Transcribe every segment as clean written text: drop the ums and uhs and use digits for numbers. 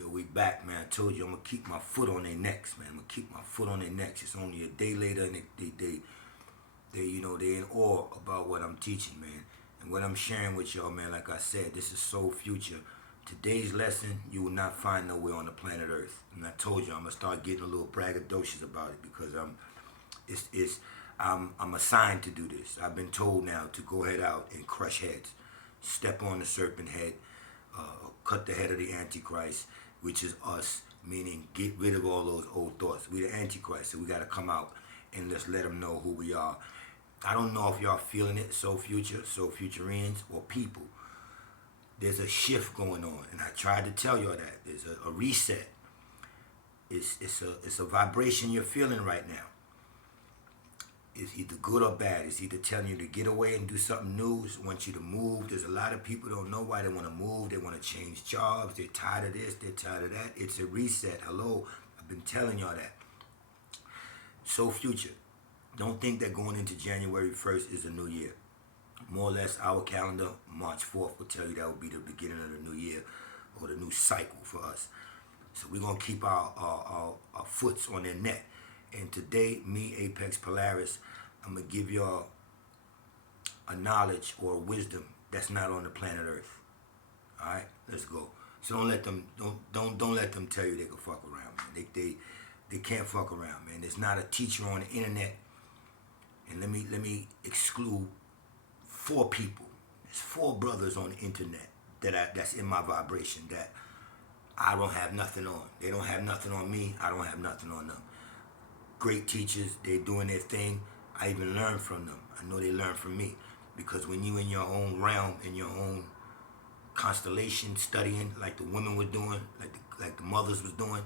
Yo, we back, man. I told you I'm gonna keep my foot on their necks, man. I'm gonna keep my foot on their necks. It's only a day later, and they in awe about what I'm teaching, man. And what I'm sharing with y'all, man, like I said, this is so future. Today's lesson, you will not find nowhere on the planet Earth. And I told you I'm gonna start getting a little braggadocious about it because I'm assigned to do this. I've been told now to go head out and crush heads, step on the serpent head, cut the head of the Antichrist, which is us, meaning get rid of all those old thoughts. We the Antichrist, so we got to come out and let's let them know who we are. I don't know if y'all feeling it, so futurians, or people. There's a shift going on, and I tried to tell y'all that. There's a reset. It's a vibration you're feeling right now. It's either good or bad. It's either telling you to get away and do something new. It wants you to move. There's a lot of people don't know why they want to move. They want to change jobs. They're tired of this. They're tired of that. It's a reset. Hello. I've been telling y'all that. So future. Don't think that going into January 1st is a new year. More or less our calendar, March 4th will tell you that will be the beginning of the new year or the new cycle for us. So we're going to keep our foots on their neck. And today, me, APEXX Polaris, I'm going to give y'all a knowledge or a wisdom that's not on the planet Earth. All right, let's go. So don't let them tell you they can fuck around, man. They can't fuck around, man. There's not a teacher on the internet. And let me exclude 4 people. There's 4 brothers on the internet that's in my vibration that I don't have nothing on. They don't have nothing on me. I don't have nothing on them. Great teachers, they're doing their thing. I even learn from them. I know they learn from me. Because when you in your own realm, in your own constellation, studying like the women were doing, like the mothers was doing.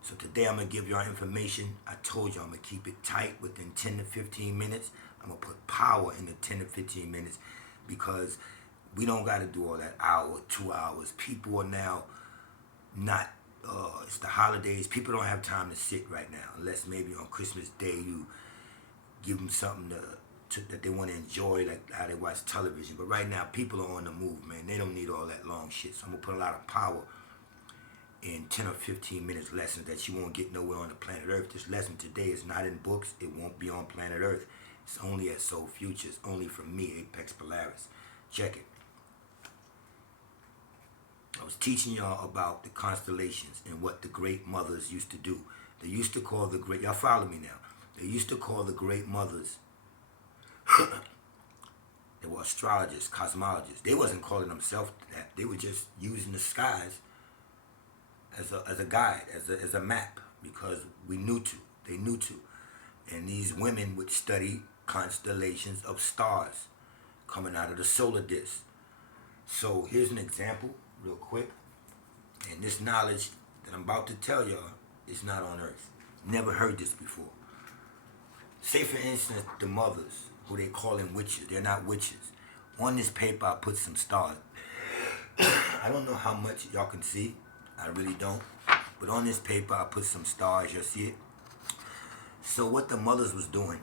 So today I'm going to give y'all information. I told you I'm going to keep it tight within 10 to 15 minutes. I'm going to put power in the 10 to 15 minutes because we don't got to do all that hour, 2 hours. People are now not, it's the holidays. People don't have time to sit right now unless maybe on Christmas Day you give them something that they want to enjoy, like how they watch television. But right now people are on the move, man. They don't need all that long shit. So I'm going to put a lot of power in 10 or 15 minutes lessons that you won't get nowhere on the planet Earth. This lesson today is not in books. It won't be on planet Earth. It's only at Soul Future. It's only from me, APEXX Polaris. Check it. I was teaching y'all about the constellations and what the great mothers used to do. They used to call the great, y'all follow me now. They used to call the great mothers, they were astrologists, cosmologists. They wasn't calling themselves that. They were just using the skies as a guide, as a map, because we knew to, they knew to. And these women would study constellations of stars coming out of the solar disk. So here's an example, real quick. And this knowledge that I'm about to tell y'all is not on Earth. Never heard this before. Say for instance, the mothers, who they calling witches, they're not witches. On this paper I put some stars. I don't know how much y'all can see. I really don't. But on this paper I put some stars, you'll see it. So what the mothers was doing,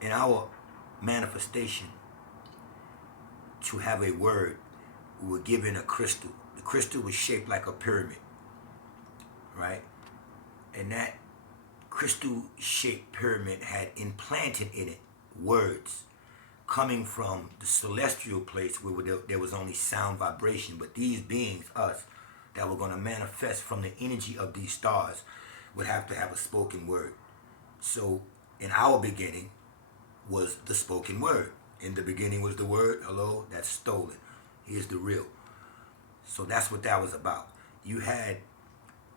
in our manifestation, to have a word, we were given a crystal. The crystal was shaped like a pyramid, right? And that crystal-shaped pyramid had implanted in it words coming from the celestial place where there was only sound vibration. But these beings, us, that were going to manifest from the energy of these stars would have to have a spoken word. So in our beginning was the spoken word. In the beginning was the word. Hello, that's stolen. Here's the real. So that's what that was about. You had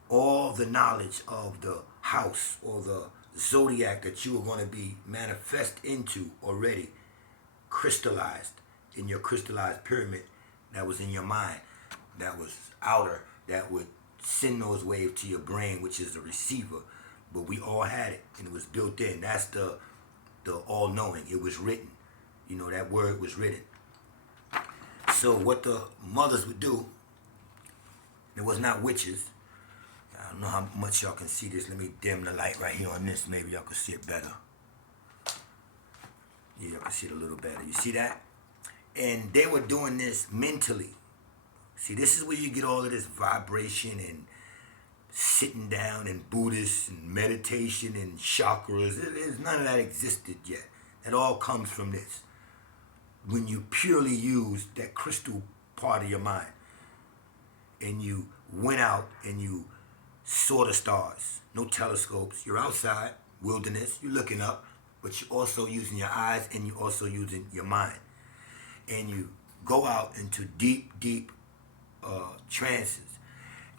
all the knowledge of the house or the zodiac that you were going to be manifest into already crystallized in your crystallized pyramid that was in your mind, that was outer, that would send those waves to your brain, which is the receiver. But we all had it, and it was built in. That's the all-knowing. It was written. You know, that word was written. So what the mothers would do, it was not witches. I don't know how much y'all can see this. Let me dim the light right here on this. Maybe y'all can see it better. Yeah, y'all can see it a little better. You see that? And they were doing this mentally. See, this is where you get all of this vibration and sitting down and Buddhist and meditation and chakras. None of that existed yet. It all comes from this. When you purely use that crystal part of your mind and you went out and you saw the stars, no telescopes, you're outside, wilderness, you're looking up, but you're also using your eyes and you're also using your mind. And you go out into deep, deep trances.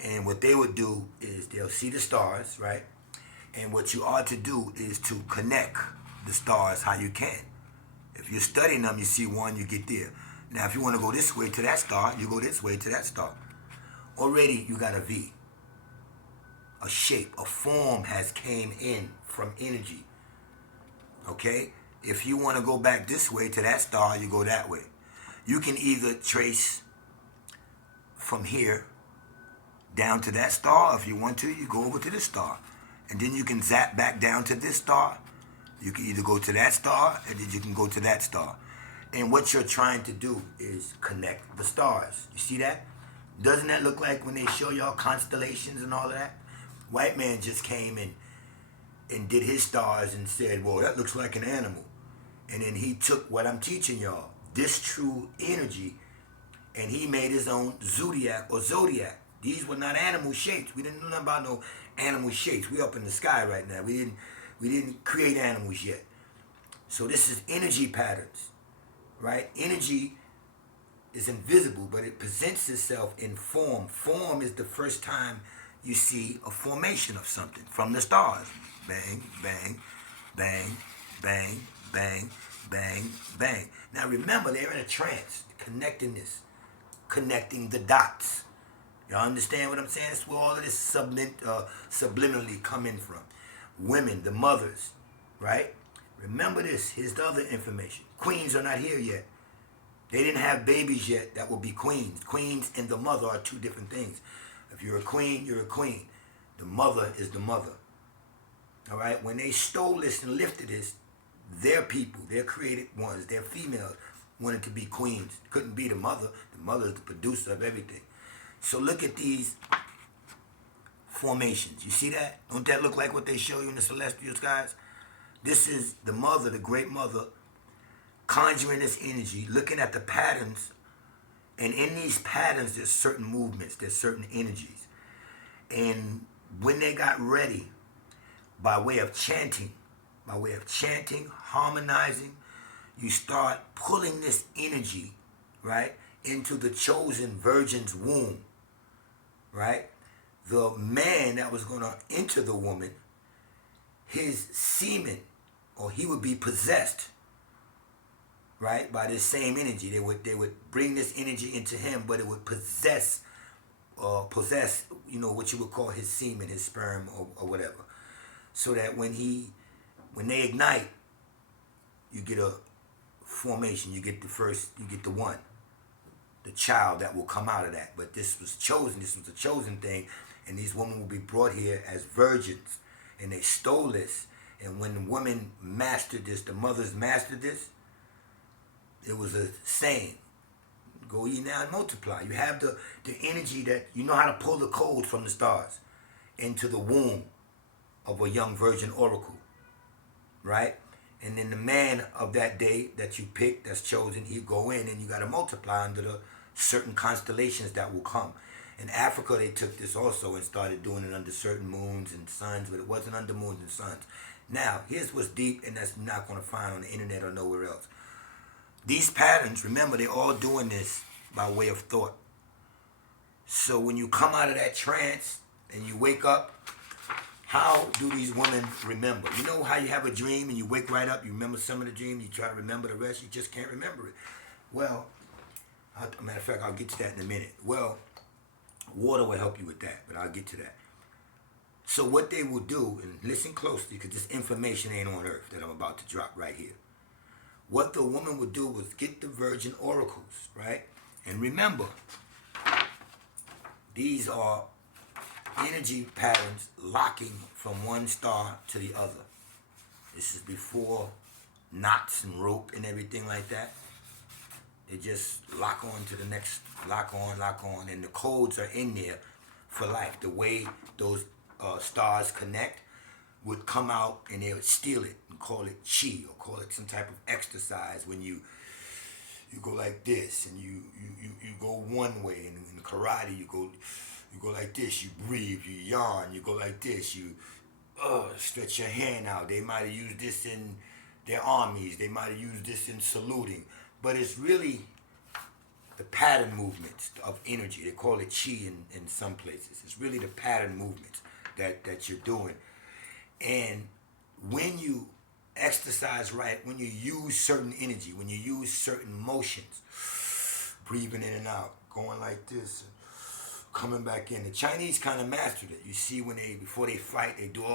And what they would do is they'll see the stars, right? And what you ought to do is to connect the stars how you can. If you're studying them, you see one, you get there. Now, if you want to go this way to that star, you go this way to that star. Already, you got a V. A shape, a form has came in from energy. Okay? If you want to go back this way to that star, you go that way. You can either trace from here down to that star. If you want to, you go over to this star. And then you can zap back down to this star. You can either go to that star, and then you can go to that star. And what you're trying to do is connect the stars. You see that? Doesn't that look like when they show y'all constellations and all of that? White man just came and did his stars and said, well, that looks like an animal. And then he took what I'm teaching y'all, this true energy, and he made his own zodiac or zodiac. These were not animal shapes. We didn't know nothing about no animal shapes. We up in the sky right now. We didn't create animals yet. So this is energy patterns, right? Energy is invisible, but it presents itself in form. Form is the first time you see a formation of something from the stars. Bang, bang, bang, bang, bang, bang, bang. Now remember, they're in a trance, connecting the dots. Y'all understand what I'm saying? That's where all of this subliminally coming from. Women, the mothers, right? Remember this. Here's the other information. Queens are not here yet. They didn't have babies yet that will be queens. Queens and the mother are two different things. If you're a queen, you're a queen. The mother is the mother. All right? When they stole this and lifted this, their people, their created ones, their females, wanted to be queens. Couldn't be the mother. The mother is the producer of everything. So look at these formations. You see that? Don't that look like what they show you in the celestial skies? This is the mother, the great mother, conjuring this energy, looking at the patterns. And in these patterns, there's certain movements, there's certain energies. And when they got ready, by way of chanting, harmonizing, you start pulling this energy, right, into the chosen virgin's womb, right? The man that was going to enter the woman, his semen, or he would be possessed, right, by this same energy. They would bring this energy into him, but it would possess, what you would call his semen, his sperm, or whatever. So that when they ignite, you get a formation, you get the one, the child that will come out of that. But this was a chosen thing, and these women will be brought here as virgins, and they stole this. And when the women mastered this, the mothers mastered this, it was a saying, go ye now and multiply. You have the energy that, you know how to pull the code from the stars into the womb of a young virgin oracle, right? And then the man of that day that you pick, that's chosen, he'll go in, and you got to multiply under the certain constellations that will come. In Africa, they took this also and started doing it under certain moons and suns, but it wasn't under moons and suns. Now, here's what's deep, and that's not going to find on the internet or nowhere else. These patterns, remember, they're all doing this by way of thought. So when you come out of that trance and you wake up, how do these women remember? You know how you have a dream and you wake right up, you remember some of the dream, you try to remember the rest, you just can't remember it. Well, matter of fact, I'll get to that in a minute. Well, water will help you with that, but I'll get to that. So what they will do, and listen closely, because this information ain't on earth that I'm about to drop right here. What the woman would do was get the virgin oracles, right? And remember, these are energy patterns locking from one star to the other. This is before knots and rope and everything like that. They just lock on to the next, lock on, and the codes are in there for life. The way those stars connect would come out and they would steal it and call it chi or call it some type of exercise when you go like this and you go one way, and in karate you go like this, you breathe, you yawn, you go like this, you stretch your hand out. They might have used this in their armies, they might have used this in saluting, but it's really the pattern movements of energy. They call it chi in some places. It's really the pattern movements that you're doing. And when you exercise right, when you use certain energy, when you use certain motions, breathing in and out, going like this, and coming back in. The Chinese kind of mastered it. You see when before they fight, they do all